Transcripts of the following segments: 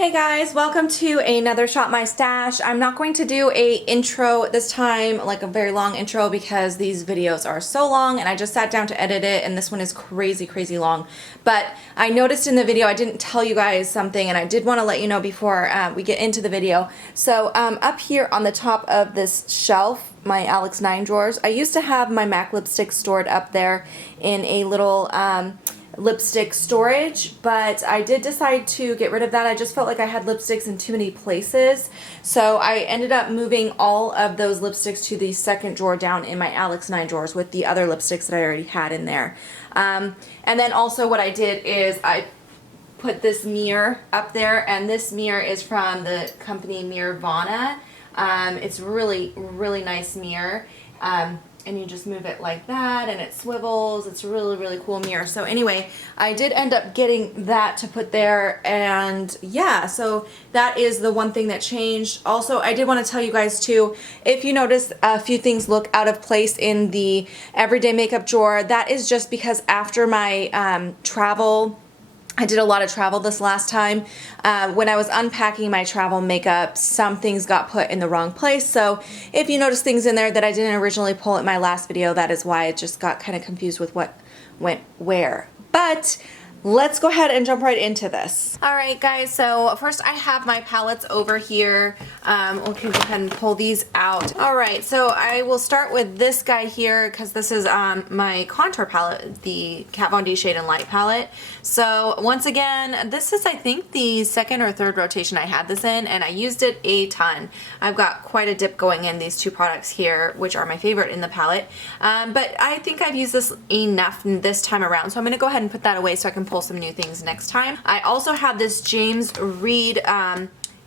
Hey guys, welcome to another Shop My Stash. I'm not going to do a intro this time, like a very long intro, because these videos are so long and I just sat down to edit it and this one is crazy long. But I noticed in the video I didn't tell you guys something and I did want to let you know before we get into the video. So up here on the top of this shelf, my Alex 9 drawers, I used to have my MAC lipstick stored up there in a little lipstick storage, but I did decide to get rid of that. I just felt like I had lipsticks in too many places, so I ended up moving all of those lipsticks to the second drawer down in my Alex 9 drawers with the other lipsticks that I already had in there. And then also what I did is I put this mirror up there, and this mirror is from the company Mirrorvana. It's really nice mirror. And you just move it like that and it swivels. It's a really cool mirror. So anyway, I did end up getting that to put there, and yeah, so that is the one thing that changed. Also, I did want to tell you guys too, if you notice a few things look out of place in the everyday makeup drawer, that is just because after my travel, I did a lot of travel this last time. When I was unpacking my travel makeup, some things got put in the wrong place. So if you notice things in there that I didn't originally pull in my last video, that is why it just got kind of confused with what went where. But let's go ahead and jump right into this. Alright guys, so first I have my palettes over here. We can go ahead and pull these out. Alright, so I will start with this guy here because this is my contour palette, the Kat Von D Shade and Light palette. So once again, this is I think the second or third rotation I had this in, and I used it a ton. I've got quite a dip going in these two products here, which are my favorite in the palette. But I think I've used this enough this time around, so I'm going to go ahead and put that away so I can pull some new things next time. I also have this James Reed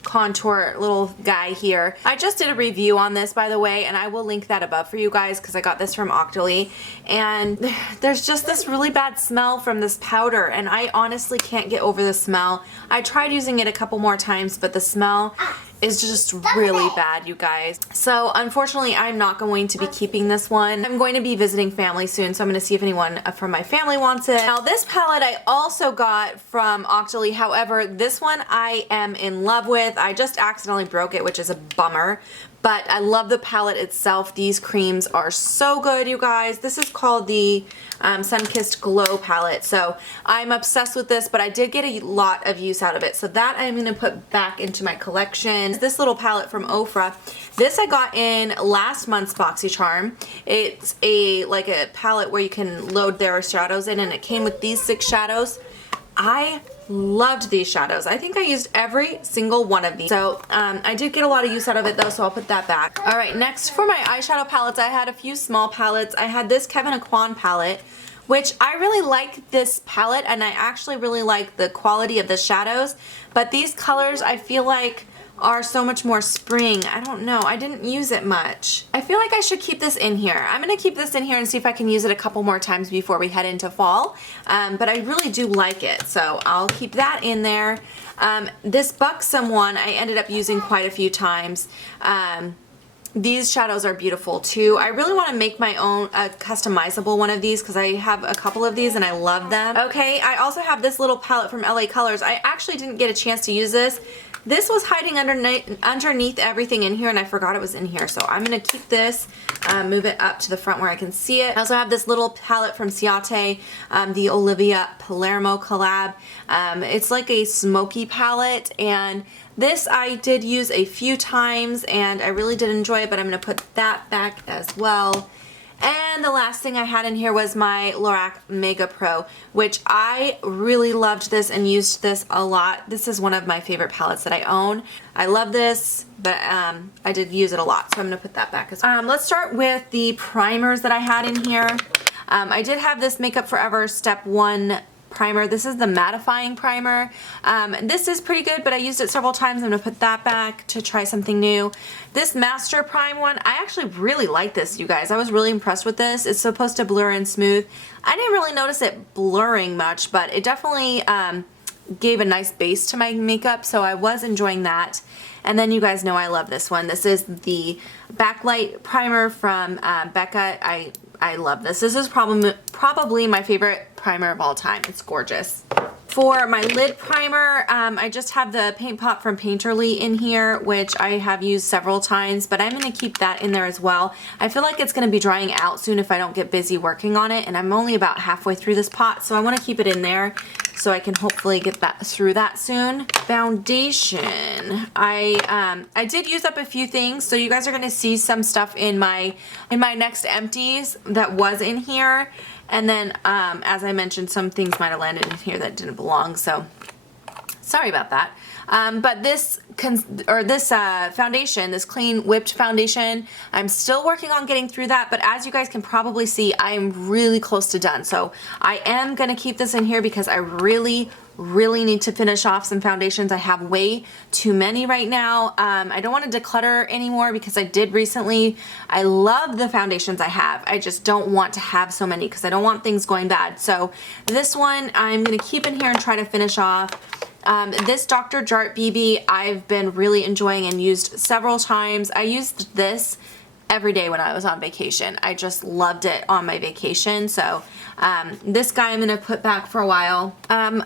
contour little guy here. I just did a review on this, by the way, and I will link that above for you guys because I got this from Octoly, and there's just this really bad smell from this powder, and I honestly can't get over the smell. I tried using it a couple more times, but the smell is just really bad, you guys. So unfortunately, I'm not going to be keeping this one. I'm going to be visiting family soon, so I'm going to see if anyone from my family wants it. Now this palette I also got from Octoly. However, this one I am in love with. I just accidentally broke it, which is a bummer. But I love the palette itself. These creams are so good, you guys. This is called the Sun-Kissed Glow palette. So I'm obsessed with this, but I did get a lot of use out of it. So that I'm going to put back into my collection. This little palette from Ofra. This I got in last month's BoxyCharm. It's like a palette where you can load their shadows in, and it came with these 6 shadows. I loved these shadows. I think I used every single one of these. So I did get a lot of use out of it though, so I'll put that back. Alright, next for my eyeshadow palettes, I had a few small palettes. I had this Kevyn Aucoin palette, which I really like this palette, and I actually really like the quality of the shadows, but these colors I feel like are so much more spring. I don't know. I didn't use it much. I feel like I should keep this in here. I'm going to keep this in here and see if I can use it a couple more times before we head into fall. But I really do like it, so I'll keep that in there. This Buxom one I ended up using quite a few times. These shadows are beautiful too. I really want to make my own customizable one of these because I have a couple of these and I love them. Okay, I also have this little palette from LA Colors. I actually didn't get a chance to use this. This was hiding underneath everything in here, and I forgot it was in here. So I'm going to keep this, move it up to the front where I can see it. I also have this little palette from Ciate, the Olivia Palermo collab. It's like a smoky palette, and this I did use a few times, and I really did enjoy it, but I'm going to put that back as well. And the last thing I had in here was my Lorac Mega Pro, which I really loved this and used this a lot. This is one of my favorite palettes that I own. I love this, but I did use it a lot, so I'm going to put that back as well. Let's start with the primers that I had in here. I did have this Makeup Forever Step 1 primer. This is the mattifying primer. This is pretty good, but I used it several times. I'm going to put that back to try something new. This Master Prime one, I actually really like this, you guys. I was really impressed with this. It's supposed to blur and smooth. I didn't really notice it blurring much, but it definitely gave a nice base to my makeup, so I was enjoying that. And then you guys know I love this one. This is the Backlight Primer from Becca. I love this. This is probably my favorite primer of all time. It's gorgeous. For my lid primer, I just have the Paint Pot from Painterly in here, which I have used several times, but I'm going to keep that in there as well. I feel like it's going to be drying out soon if I don't get busy working on it, and I'm only about halfway through this pot, so I want to keep it in there so I can hopefully get that through that soon. Foundation. I did use up a few things, so you guys are going to see some stuff in my next empties that was in here. And then, as I mentioned, some things might have landed in here that didn't belong, so sorry about that. But this foundation, this clean whipped foundation, I'm still working on getting through that, but as you guys can probably see, I am really close to done. So I am going to keep this in here because I really need to finish off some foundations. I have way too many right now. I don't want to declutter anymore because I did recently. I love the foundations I have. I just don't want to have so many because I don't want things going bad. So this one I'm going to keep in here and try to finish off. This Dr. Jart BB I've been really enjoying and used several times. I used this every day when I was on vacation. I just loved it on my vacation. So this guy I'm going to put back for a while.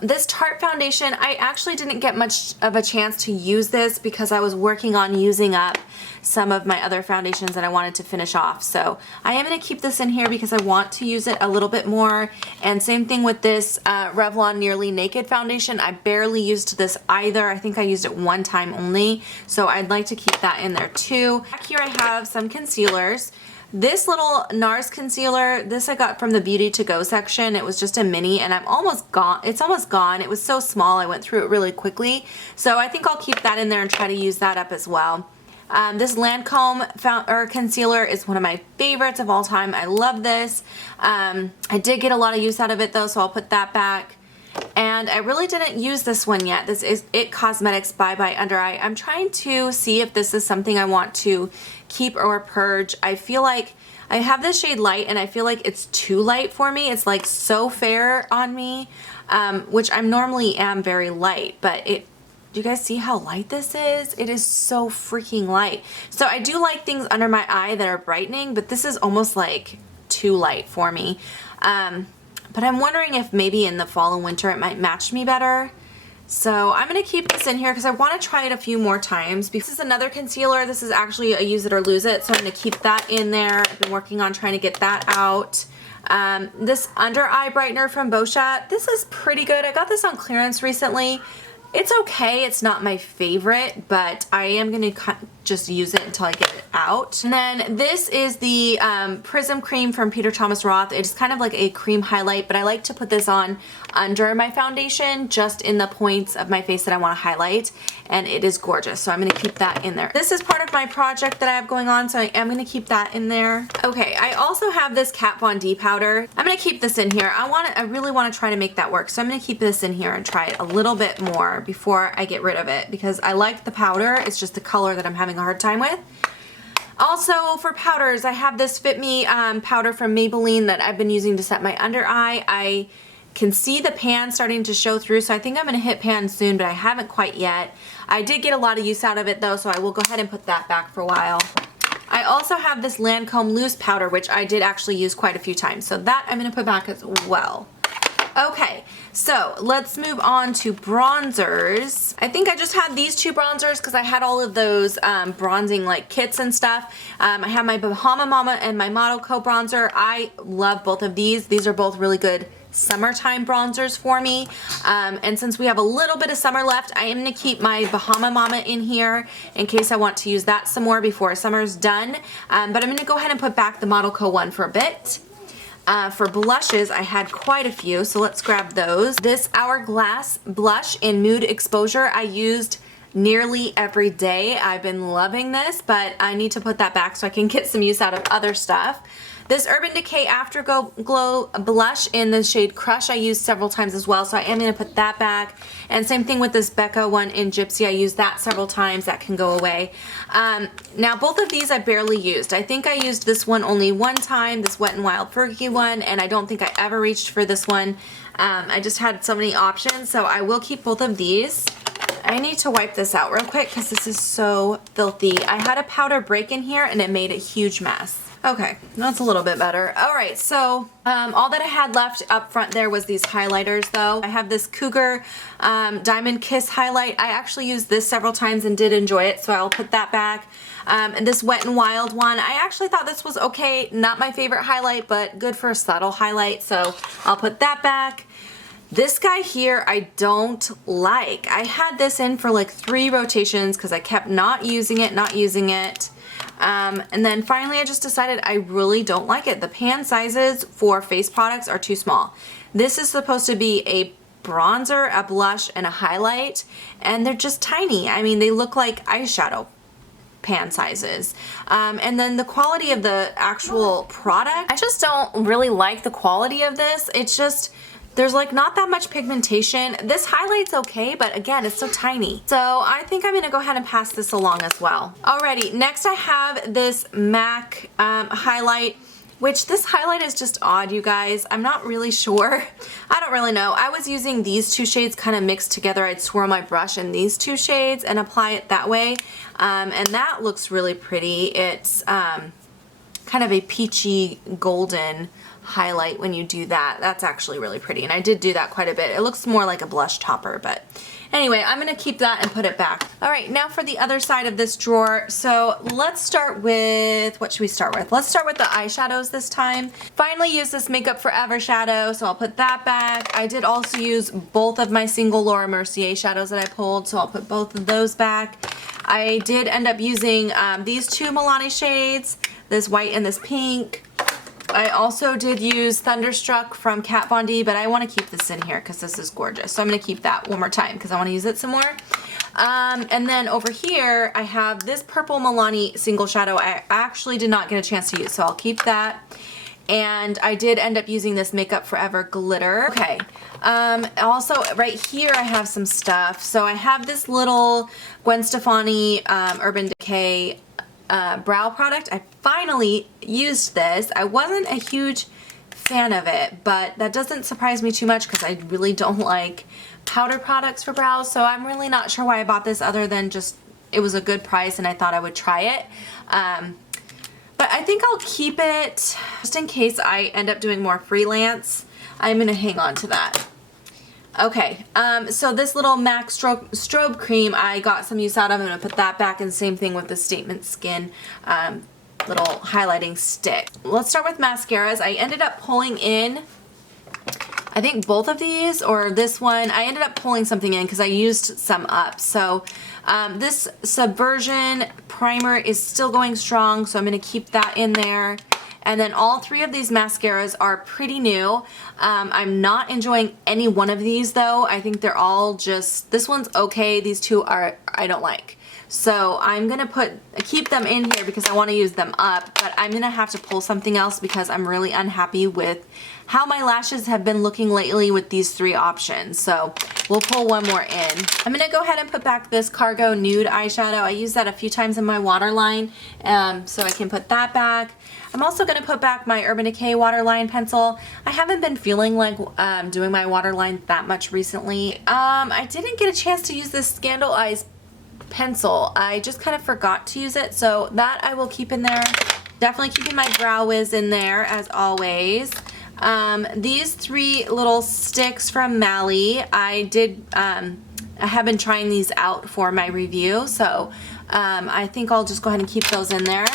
This Tarte foundation, I actually didn't get much of a chance to use this because I was working on using up some of my other foundations that I wanted to finish off. So I am going to keep this in here because I want to use it a little bit more. And same thing with this Revlon Nearly Naked foundation. I barely used this either. I think I used it one time only. So I'd like to keep that in there too. Back here I have some concealers. This little NARS concealer, this I got from the Beauty To Go section. It was just a mini and I'm almost gone. It's almost gone. It was so small. I went through it really quickly. So I think I'll keep that in there and try to use that up as well. This Lancome concealer is one of my favorites of all time. I love this. I did get a lot of use out of it though, so I'll put that back. And I really didn't use this one yet. This is IT Cosmetics Bye Bye Under Eye. I'm trying to see if this is something I want to keep or purge. I feel like I have this shade Light and I feel like it's too light for me. It's like so fair on me, which I normally am very light, but do you guys see how light this is? It is so freaking light. So I do like things under my eye that are brightening, but this is almost like too light for me. But I'm wondering if maybe in the fall and winter it might match me better. So I'm going to keep this in here because I want to try it a few more times. This is another concealer. This is actually a use it or lose it. So I'm going to keep that in there. I've been working on trying to get that out. This under eye brightener from Bochat. This is pretty good. I got this on clearance recently. It's okay. It's not my favorite, but I am going to just use it until I get it out. And then this is the Prism Cream from Peter Thomas Roth. It's kind of like a cream highlight, but I like to put this on under my foundation, just in the points of my face that I want to highlight, and it is gorgeous. So I'm going to keep that in there. This is part of my project that I have going on, so I am going to keep that in there. Okay, I also have this Kat Von D powder. I'm going to keep this in here. I really want to try to make that work, so I'm going to keep this in here and try it a little bit more before I get rid of it because I like the powder. It's just the color that I'm having a hard time with. Also for powders, I have this Fit Me powder from Maybelline that I've been using to set my under eye. I can see the pan starting to show through, so I think I'm going to hit pan soon, but I haven't quite yet. I did get a lot of use out of it though, so I will go ahead and put that back for a while. I also have this Lancome loose powder, which I did actually use quite a few times, so that I'm going to put back as well. Okay, so let's move on to bronzers. I think I just had these two bronzers because I had all of those bronzing like kits and stuff. I have my Bahama Mama and my Model Co bronzer. I love both of these. These are both really good summertime bronzers for me. And since we have a little bit of summer left, I am going to keep my Bahama Mama in here in case I want to use that some more before summer's done. But I'm going to go ahead and put back the Model Co one for a bit. For blushes, I had quite a few, so let's grab those. This Hourglass blush in Mood Exposure I used nearly every day. I've been loving this, but I need to put that back so I can get some use out of other stuff. This Urban Decay Afterglow blush in the shade Crush I used several times as well, so I am going to put that back. And same thing with this Becca one in Gypsy. I used that several times. That can go away. Now both of these I barely used. I think I used this one only one time, this Wet n Wild Fergie one, and I don't think I ever reached for this one. I just had so many options, so I will keep both of these. I need to wipe this out real quick because this is so filthy. I had a powder break in here and it made a huge mess. Okay, that's a little bit better. All right, so all that I had left up front there was these highlighters though. I have this Cougar Diamond Kiss highlight. I actually used this several times and did enjoy it, so I'll put that back. And this Wet n Wild one, I actually thought this was okay. Not my favorite highlight, but good for a subtle highlight, so I'll put that back. This guy here I don't like. I had this in for like 3 rotations because I kept not using it. And then finally I just decided I really don't like it. The pan sizes for face products are too small. This is supposed to be a bronzer, a blush, and a highlight, and they're just tiny. I mean, they look like eyeshadow pan sizes. And then the quality of the actual product, I just don't really like the quality of this. It's just, there's like not that much pigmentation. This highlight's okay, but again, it's so tiny. So I think I'm gonna go ahead and pass this along as well. Alrighty, next I have this MAC highlight, which this highlight is just odd, you guys. I'm not really sure. I don't really know. I was using these 2 shades kind of mixed together. I'd swirl my brush in these 2 shades and apply it that way. And that looks really pretty. It's kind of a peachy golden highlight when you do that. That's actually really pretty, and I did do that quite a bit. It looks more like a blush topper, but anyway, I'm gonna keep that and put it back. All right, now for the other side of this drawer. So let's start with, what should we start with? Let's start with the eyeshadows this time. Finally used this Makeup Forever shadow, so I'll put that back. I did also use both of my single Laura Mercier shadows that I pulled, so I'll put both of those back. I did end up using these 2 Milani shades, this white and this pink. I also did use Thunderstruck from Kat Von D, but I want to keep this in here because this is gorgeous. So I'm going to keep that one more time because I want to use it some more. And then over here, I have this purple Milani single shadow I actually did not get a chance to use, so I'll keep that. And I did end up using this Makeup Forever glitter. Okay. Also, right here I have some stuff. So I have this little Gwen Stefani Urban Decay brow product. I finally used this. I wasn't a huge fan of it, but that doesn't surprise me too much because I really don't like powder products for brows, so I'm really not sure why I bought this other than just it was a good price and I thought I would try it. But I think I'll keep it just in case I end up doing more freelance. I'm gonna hang on to that. Okay, so this little MAC strobe cream, I got some use out of. I'm going to put that back, and same thing with the Statement Skin little highlighting stick. Let's start with mascaras. I ended up pulling in, I think both of these, or this one, I ended up pulling something in because I used some up. So this Subversion primer is still going strong, so I'm going to keep that in there. And then all 3 of these mascaras are pretty new. I'm not enjoying any one of these though. I think they're all just, this one's okay, these 2 are, I don't like. So I'm gonna keep them in here because I wanna use them up, but I'm gonna have to pull something else because I'm really unhappy with how my lashes have been looking lately with these 3 options. So we'll pull one more in. I'm gonna go ahead and put back this Cargo Nude eyeshadow. I used that a few times in my waterline, so I can put that back. I'm also going to put back my Urban Decay waterline pencil. I haven't been feeling like doing my waterline that much recently. I didn't get a chance to use this Scandal Eyes pencil. I just kind of forgot to use it, so that I will keep in there. Definitely keeping my Brow Wiz in there as always. These 3 little sticks from Mally, I have been trying these out for my review, so I think I'll just go ahead and keep those in there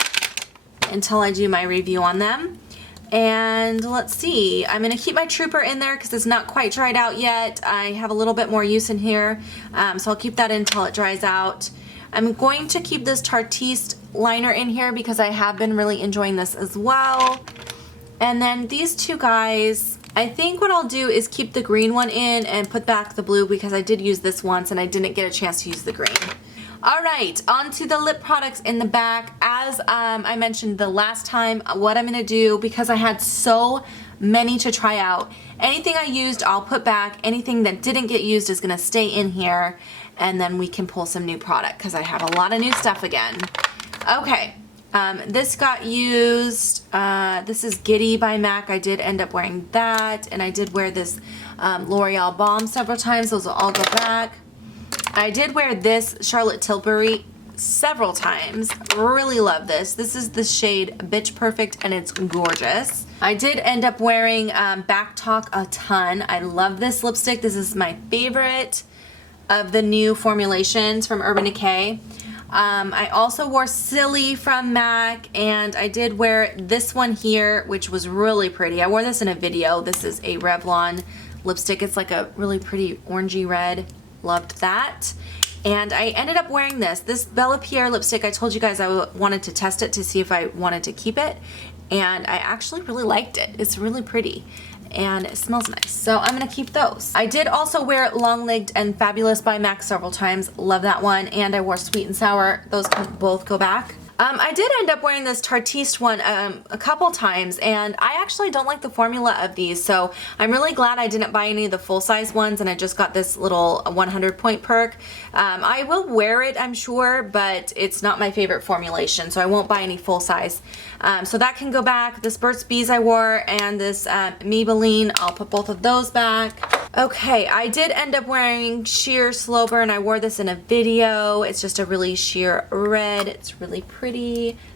until I do my review on them. And let's see, I'm going to keep my Trooper in there because it's not quite dried out yet. I have a little bit more use in here, so I'll keep that in until it dries out. I'm going to keep this Tartiste liner in here because I have been really enjoying this as well. And then these 2 guys, I think what I'll do is keep the green one in and put back the blue because I did use this once and I didn't get a chance to use the green. Alright, on to the lip products in the back. As I mentioned the last time, what I'm going to do, because I had so many to try out, anything I used I'll put back, anything that didn't get used is going to stay in here, and then we can pull some new product because I have a lot of new stuff again. Okay, this got used, this is Giddy by MAC. I did end up wearing that, and I did wear this L'Oreal Balm several times. Those will all go back. I did wear this Charlotte Tilbury several times. Really love this. This is the shade Bitch Perfect and it's gorgeous. I did end up wearing Back Talk a ton. I love this lipstick. This is my favorite of the new formulations from Urban Decay. I also wore Silly from MAC, and I did wear this one here, which was really pretty. I wore this in a video. This is a Revlon lipstick. It's like a really pretty orangey red. Loved that. And I ended up wearing this Bella Pierre lipstick. I told you guys I wanted to test it to see if I wanted to keep it, and I actually really liked it. It's really pretty and it smells nice, so I'm gonna keep those. I did also wear Long Legged and Fabulous by MAC several times. Love that one. And I wore Sweet and Sour. Those can both go back. I did end up wearing this Tartiste one a couple times, and I actually don't like the formula of these, so I'm really glad I didn't buy any of the full-size ones and I just got this little 100-point perk. I will wear it, I'm sure, but it's not my favorite formulation, so I won't buy any full-size. So that can go back. This Burt's Bees I wore, and this Maybelline, I'll put both of those back. Okay, I did end up wearing Sheer Slow Burn. I wore this in a video. It's just a really sheer red. It's really pretty.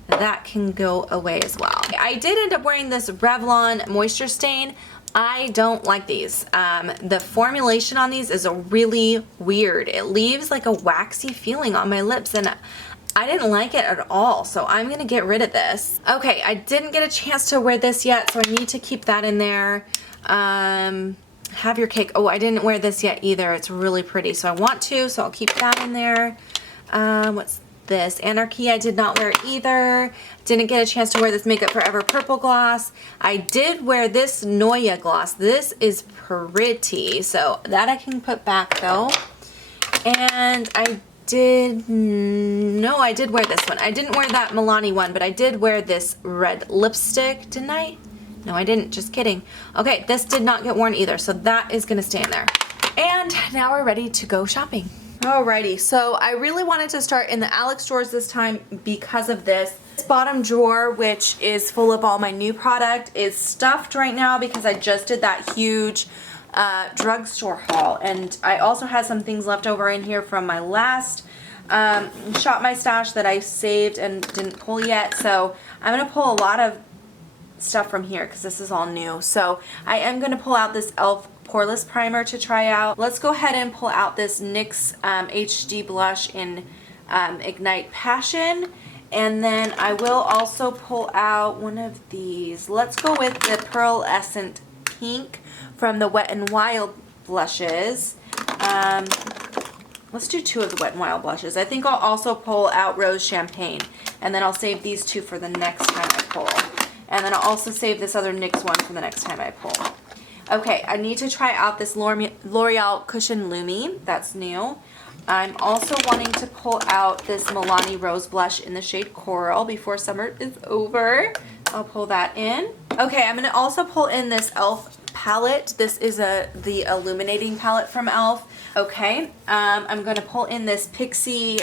That can go away as well. I did end up wearing this Revlon Moisture Stain. I don't like these. The formulation on these is really weird. It leaves like a waxy feeling on my lips, and I didn't like it at all, so I'm gonna get rid of this. Okay, I didn't get a chance to wear this yet, so I need to keep that in there. Have Your Cake. Oh, I didn't wear this yet either. It's really pretty, so I want to, so I'll keep that in there. What's this? Anarchy I did not wear either. Didn't get a chance to wear this Makeup Forever purple gloss. I did wear this Noya gloss. This is pretty, so that I can put back though. And I did wear this one. I didn't wear that Milani one, but I did wear this red lipstick, didn't I? No, I didn't, just kidding. Okay, this did not get worn either, so that is gonna stay in there. And now we're ready to go shopping. Alrighty, so I really wanted to start in the Alex drawers this time because of this. This bottom drawer, which is full of all my new product, is stuffed right now because I just did that huge drugstore haul, and I also had some things left over in here from my last Shop My Stash that I saved and didn't pull yet, so I'm gonna pull a lot of stuff from here because this is all new. So I am going to pull out this e.l.f. Poreless Primer to try out. Let's go ahead and pull out this NYX HD Blush in Ignite Passion, and then I will also pull out one of these. Let's go with the Pearlescent Pink from the Wet n Wild blushes. Let's do two of the Wet n Wild blushes. I think I'll also pull out Rose Champagne, and then I'll save these two for the next time I pull. And then I'll also save this other NYX one for the next time I pull. Okay, I need to try out this L'Oreal Cushion Lumi. That's new. I'm also wanting to pull out this Milani Rose Blush in the shade Coral before summer is over. I'll pull that in. Okay, I'm going to also pull in this e.l.f. palette. This is the illuminating palette from e.l.f. Okay, I'm going to pull in this Pixie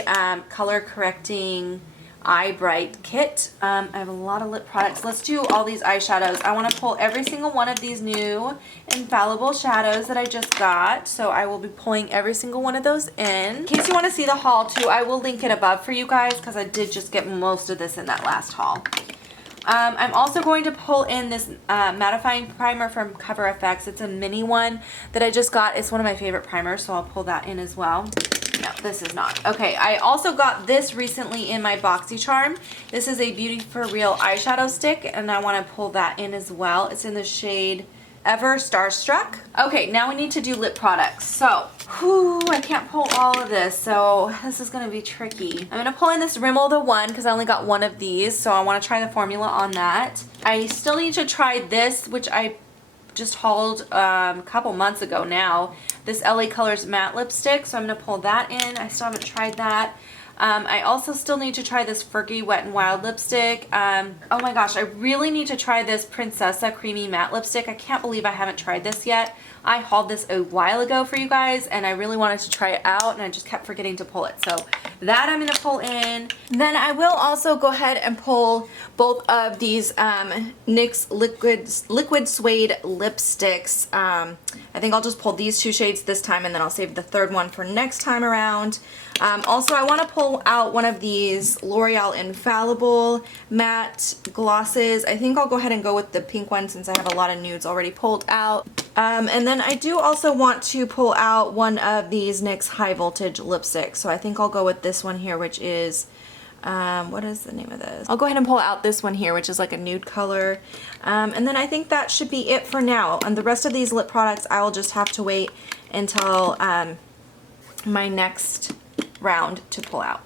color correcting Eye Bright kit. I have a lot of lip products. Let's do all these eyeshadows. I want to pull every single one of these new Infallible shadows that I just got. So I will be pulling every single one of those in. In case you want to see the haul too, I will link it above for you guys because I did just get most of this in that last haul. I'm also going to pull in this mattifying primer from Cover FX. It's a mini one that I just got. It's one of my favorite primers, so I'll pull that in as well. No, this is not. Okay, I also got this recently in my BoxyCharm. This is a Beauty For Real eyeshadow stick, and I want to pull that in as well. It's in the shade Ever Starstruck. Okay, now we need to do lip products. So, I can't pull all of this, so this is going to be tricky. I'm going to pull in this Rimmel the One because I only got one of these, so I want to try the formula on that. I still need to try this, which I just hauled a couple months ago now. This LA Colors matte lipstick, so I'm going to pull that in. I still haven't tried that. I also still need to try this Fergie Wet n Wild lipstick. Oh my gosh, I really need to try this Princessa Creamy Matte lipstick. I can't believe I haven't tried this yet. I hauled this a while ago for you guys, and I really wanted to try it out, and I just kept forgetting to pull it. So that I'm going to pull in. Then I will also go ahead and pull both of these NYX Liquid Suede lipsticks. I think I'll just pull these two shades this time, and then I'll save the third one for next time around. Also, I want to pull out one of these L'Oreal Infallible matte glosses. I think I'll go ahead and go with the pink one since I have a lot of nudes already pulled out. And then I do also want to pull out one of these NYX High Voltage lipsticks. So I think I'll go with this one here, which is, what is the name of this? I'll go ahead and pull out this one here, which is like a nude color. And then I think that should be it for now. And the rest of these lip products, I will just have to wait until my next round to pull out.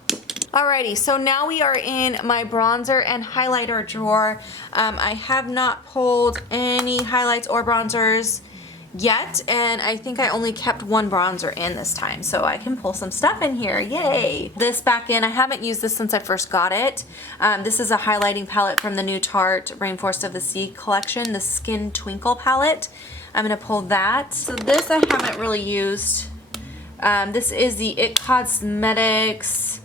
Alrighty, so now we are in my bronzer and highlighter drawer. I have not pulled any highlights or bronzers yet, and I think I only kept one bronzer in this time, so I can pull some stuff in here. Yay! This back in, I haven't used this since I first got it. This is a highlighting palette from the new Tarte Rainforest of the Sea collection, the Skin Twinkle palette. I'm gonna pull that. So this I haven't really used. This is the IT Cosmetics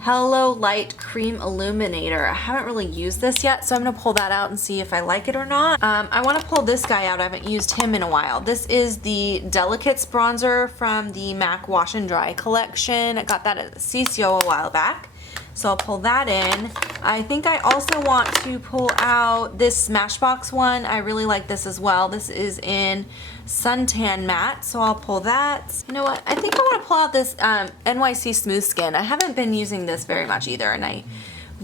Hello Light Cream Illuminator. I haven't really used this yet, so I'm going to pull that out and see if I like it or not. I want to pull this guy out. I haven't used him in a while. This is the Delicates bronzer from the MAC Wash and Dry collection. I got that at CCO a while back, so I'll pull that in. I think I also want to pull out this Smashbox one. I really like this as well. This is in Suntan Matte, so I'll pull that. You know what? I think I want to pull out this NYC Smooth Skin. I haven't been using this very much either, and I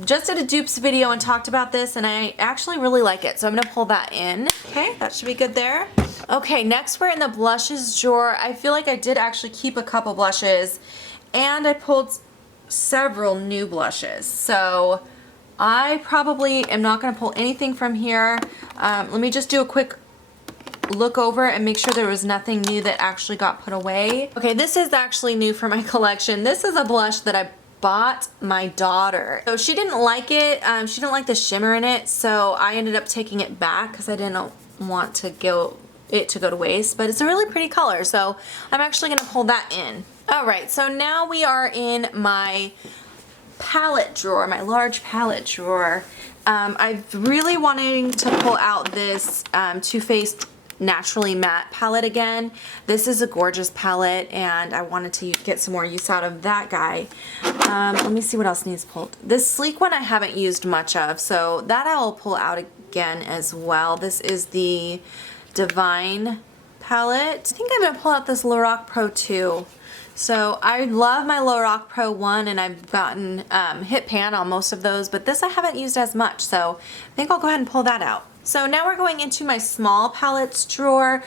just did a dupes video and talked about this, and I actually really like it, so I'm going to pull that in. Okay, that should be good there. Okay, next we're in the blushes drawer. I feel like I did actually keep a couple blushes, and I pulled several new blushes, so I probably am not going to pull anything from here. Let me just do a quick look over and make sure there was nothing new that actually got put away. Okay, this is actually new for my collection. This is a blush that I bought my daughter. So she didn't like it. She didn't like the shimmer in it, so I ended up taking it back because I didn't want to go to waste, but it's a really pretty color, so I'm actually going to pull that in. Alright, so now we are in my palette drawer, my large palette drawer. I'm really wanting to pull out this Too Faced Naturally Matte palette again. This is a gorgeous palette, and I wanted to get some more use out of that guy. Let me see what else needs pulled. This sleek one I haven't used much of, so that I will pull out again as well. This is the Divine palette. I think I'm going to pull out this Lorac Pro 2. So I love my Lorac Pro 1, and I've gotten hit pan on most of those, but this I haven't used as much, so I think I'll go ahead and pull that out. So now we're going into my small palettes drawer.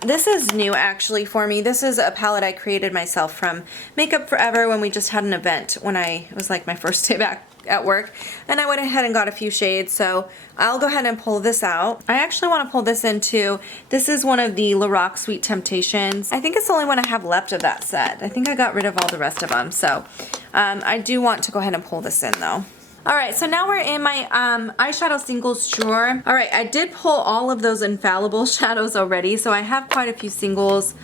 This is new actually for me. This is a palette I created myself from Makeup Forever when we just had an event when it was like my first day back at work, and I went ahead and got a few shades, so I'll go ahead and pull this out. I actually want to pull this into, this is one of the Lorac Sweet Temptations. I think it's the only one I have left of that set. I think I got rid of all the rest of them, so I do want to go ahead and pull this in though. Alright, so now we're in my eyeshadow singles drawer. Alright, I did pull all of those Infallible shadows already, so I have quite a few singles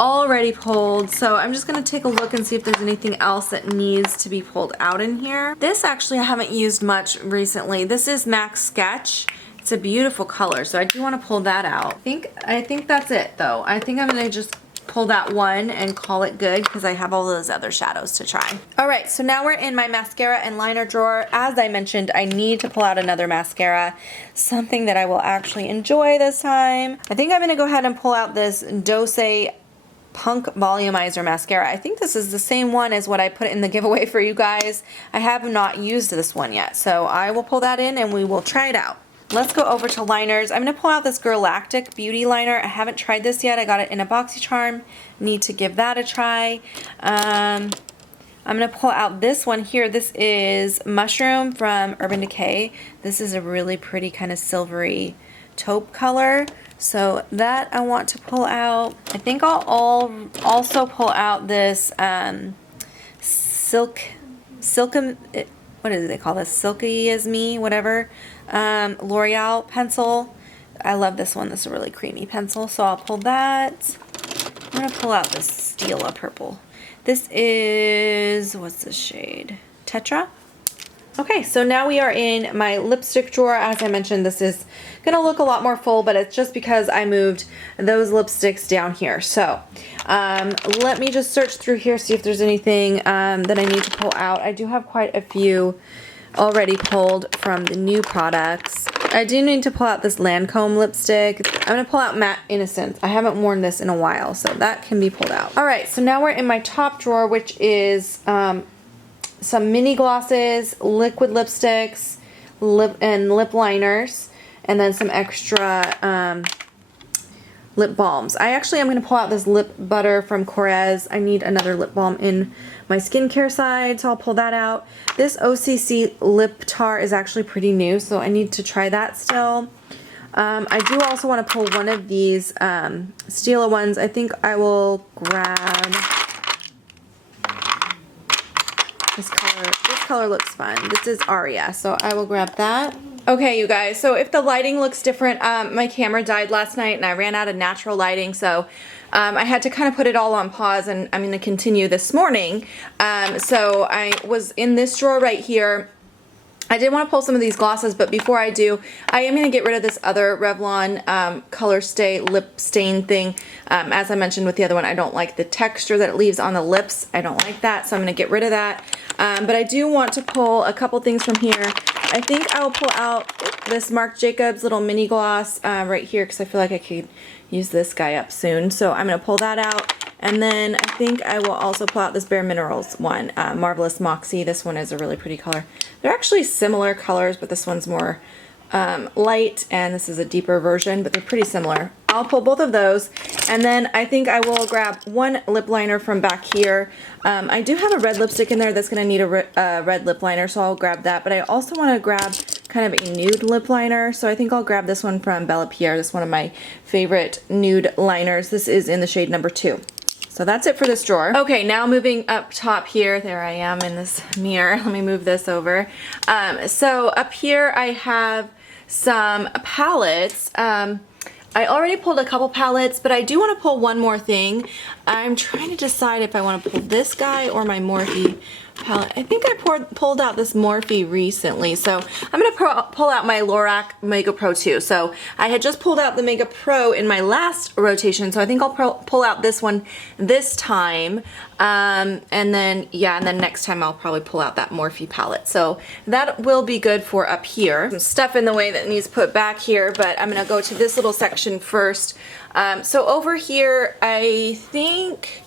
already pulled, so I'm just going to take a look and see if there's anything else that needs to be pulled out in here. This actually I haven't used much recently. This is MAC Sketch. It's a beautiful color, so I do want to pull that out. I think that's it though. I think I'm going to just pull that one and call it good because I have all those other shadows to try. Alright, so now we're in my mascara and liner drawer. As I mentioned, I need to pull out another mascara, something that I will actually enjoy this time. I think I'm going to go ahead and pull out this Dose Punk Volumizer Mascara. I think this is the same one as what I put in the giveaway for you guys. I have not used this one yet, so I will pull that in and we will try it out. Let's go over to liners. I'm going to pull out this Galactic Beauty Liner. I haven't tried this yet. I got it in a BoxyCharm. Need to give that a try. I'm going to pull out this one here. This is Mushroom from Urban Decay. This is a really pretty kind of silvery taupe color. So that I want to pull out. I think I'll also pull out this what do they call this? Silky as Me, whatever. L'Oreal pencil. I love this one. This is a really creamy pencil, so I'll pull that. I'm going to pull out this Stila purple. This is, what's this shade? Tetra? Okay, so now we are in my lipstick drawer. As I mentioned, this is gonna look a lot more full, but it's just because I moved those lipsticks down here. So let me just search through here, see if there's anything that I need to pull out. I do have quite a few already pulled from the new products. I do need to pull out this Lancome lipstick. I'm gonna pull out Matte Innocence. I haven't worn this in a while, so that can be pulled out. All right, so now we're in my top drawer, which is some mini glosses, liquid lipsticks, and lip liners, and then some extra lip balms. I actually am going to pull out this lip butter from Korres. I need another lip balm in my skincare side, so I'll pull that out. This OCC lip tar is actually pretty new, so I need to try that still. I do also want to pull one of these Stila ones. I think I will grab this color. This color looks fun. This is Aria, so I will grab that. Okay, you guys, so if the lighting looks different, my camera died last night and I ran out of natural lighting, so I had to kind of put it all on pause, and I'm going to continue this morning. So I was in this drawer right here. I did want to pull some of these glosses, but before I do, I am going to get rid of this other Revlon Color Stay lip stain thing. As I mentioned with the other one, I don't like the texture that it leaves on the lips. I don't like that, so I'm going to get rid of that. But I do want to pull a couple things from here. I think I will pull out this Marc Jacobs little mini gloss right here, because I feel like I could use this guy up soon. So I'm going to pull that out. And then I think I will also pull out this Bare Minerals one, Marvelous Moxie. This one is a really pretty color. They're actually similar colors, but this one's more light, and this is a deeper version, but they're pretty similar. I'll pull both of those, and then I think I will grab one lip liner from back here. I do have a red lipstick in there that's going to need a red lip liner, so I'll grab that, but I also want to grab kind of a nude lip liner, so I think I'll grab this one from Bella Pierre. This is one of my favorite nude liners. This is in the shade number 2. So that's it for this drawer. Okay, now moving up top here, there I am in this mirror. Let me move this over. So up here I have some palettes. I already pulled a couple palettes, but I do want to pull one more thing. I'm trying to decide if I want to pull this guy or my Morphe palette. I think I pulled out this Morphe recently, so I'm going to pull out my Lorac Mega Pro 2. So I had just pulled out the Mega Pro in my last rotation, so I think I'll pull out this one this time. And then next time I'll probably pull out that Morphe palette. So that will be good for up here. Some stuff in the way that needs put back here, but I'm going to go to this little section first. So over here, I think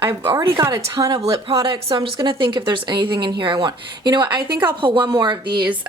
I've already got a ton of lip products, so I'm just going to think if there's anything in here I want. You know what, I think I'll pull one more of these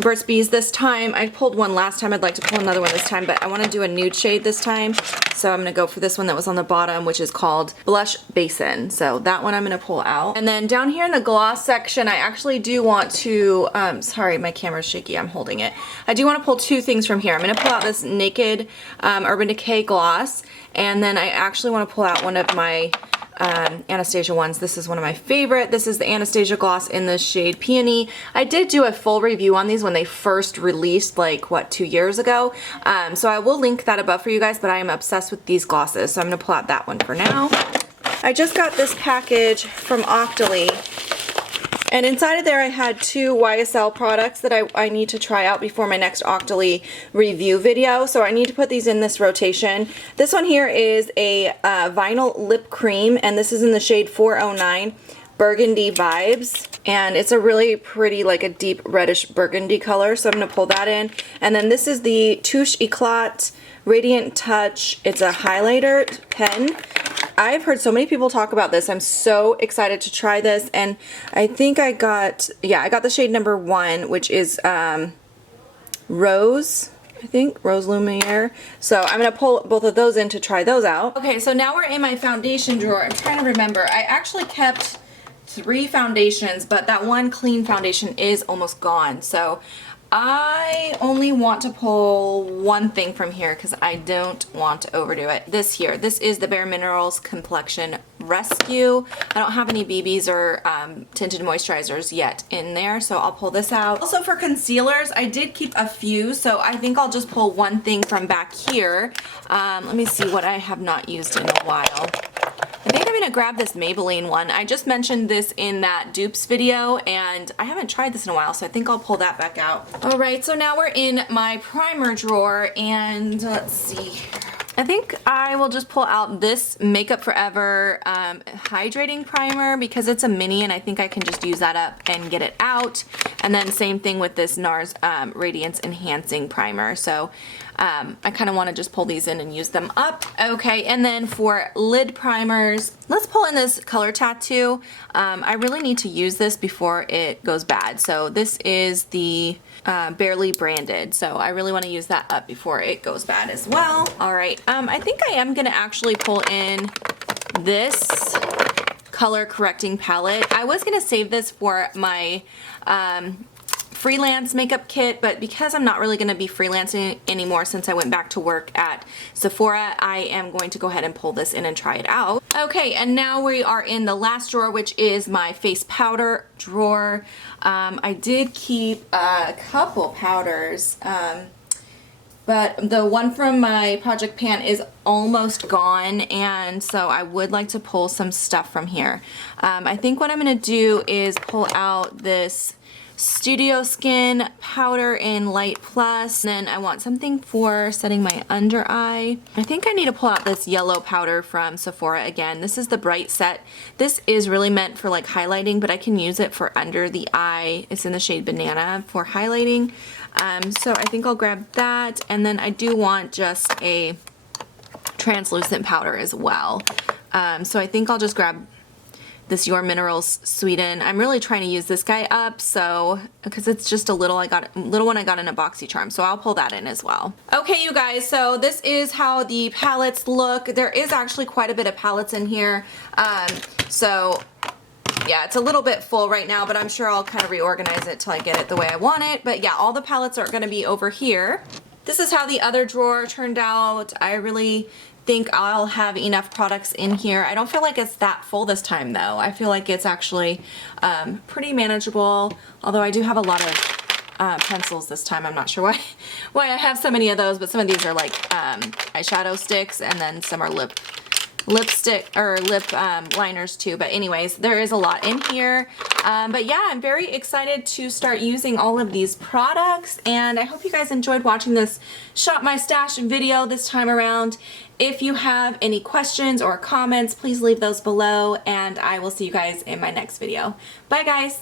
Burt's Bees this time. I pulled one last time. I'd like to pull another one this time, but I want to do a nude shade this time. So I'm going to go for this one that was on the bottom, which is called Blush Basin. So that one I'm going to pull out. And then down here in the gloss section, I actually do want to, sorry, my camera's shaky. I'm holding it. I do want to pull two things from here. I'm going to pull out this Naked Urban Decay gloss, and then I actually want to pull out one of my Anastasia ones. This is one of my favorite. This is the Anastasia gloss in the shade Peony. I did do a full review on these when they first released, like, what, 2 years ago? So I will link that above for you guys, but I am obsessed with these glosses, so I'm going to pull out that one for now. I just got this package from Octoly, and inside of there I had 2 YSL products that I need to try out before my next Octoly review video, so I need to put these in this rotation. This one here is a vinyl lip cream, and this is in the shade 409 Burgundy Vibes, and it's a really pretty, like a deep reddish burgundy color, so I'm going to pull that in. And then this is the Touche Eclat Radiant Touch. It's a highlighter pen. I've heard so many people talk about this. I'm so excited to try this, and I think I got the shade number 1, which is Rose. I think Rose Lumiere. So I'm going to pull both of those in to try those out. Okay, so now we're in my foundation drawer. I'm trying to remember. I actually kept 3 foundations, but that one clean foundation is almost gone. So I only want to pull one thing from here because I don't want to overdo it. This is the Bare Minerals Complexion Rescue. I don't have any BBs or tinted moisturizers yet in there, so I'll pull this out. Also for concealers, I did keep a few, so I think I'll just pull one thing from back here. Let me see what I have not used in a while. I think I'm gonna grab this Maybelline one. I just mentioned this in that dupes video and I haven't tried this in a while, so I think I'll pull that back out. All right, so now we're in my primer drawer and let's see. I think I will just pull out this Makeup Forever hydrating primer because it's a mini and I think I can just use that up and get it out. And then same thing with this NARS Radiance Enhancing Primer. So I kind of want to just pull these in and use them up. Okay, and then for lid primers, let's pull in this Color Tattoo. I really need to use this before it goes bad. So this is the Barely Branded. So I really want to use that up before it goes bad as well. All right, I think I am going to actually pull in this color correcting palette. I was going to save this for my freelance makeup kit, but because I'm not really going to be freelancing anymore since I went back to work at Sephora, I am going to go ahead and pull this in and try it out. Okay, and now we are in the last drawer, which is my face powder drawer. I did keep a couple powders, but the one from my Project Pan is almost gone, and so I would like to pull some stuff from here. I think what I'm going to do is pull out this Studio Skin powder in Light Plus. Then I want something for setting my under eye. I think I need to pull out this yellow powder from Sephora again. This is the Bright Set. This is really meant for like highlighting, but I can use it for under the eye. It's in the shade Banana for highlighting. So I think I'll grab that. And then I do want just a translucent powder as well. So I think I'll just grab this Your Minerals Sweden. I'm really trying to use this guy up, so because it's just a little one I got in a BoxyCharm, so I'll pull that in as well. Okay, you guys, so this is how the palettes look. There is actually quite a bit of palettes in here, so yeah, it's a little bit full right now, but I'm sure I'll kind of reorganize it till I get it the way I want it. But yeah, all the palettes are going to be over here. This is how the other drawer turned out. I really think I'll have enough products in here. I don't feel like it's that full this time though. I feel like it's actually pretty manageable, although I do have a lot of pencils this time. I'm not sure why I have so many of those, but some of these are like eyeshadow sticks, and then some are lipstick or lip liners too. But anyways, there is a lot in here. But yeah, I'm very excited to start using all of these products, and I hope you guys enjoyed watching this Shop My Stash video this time around. If you have any questions or comments, please leave those below, and I will see you guys in my next video. Bye guys!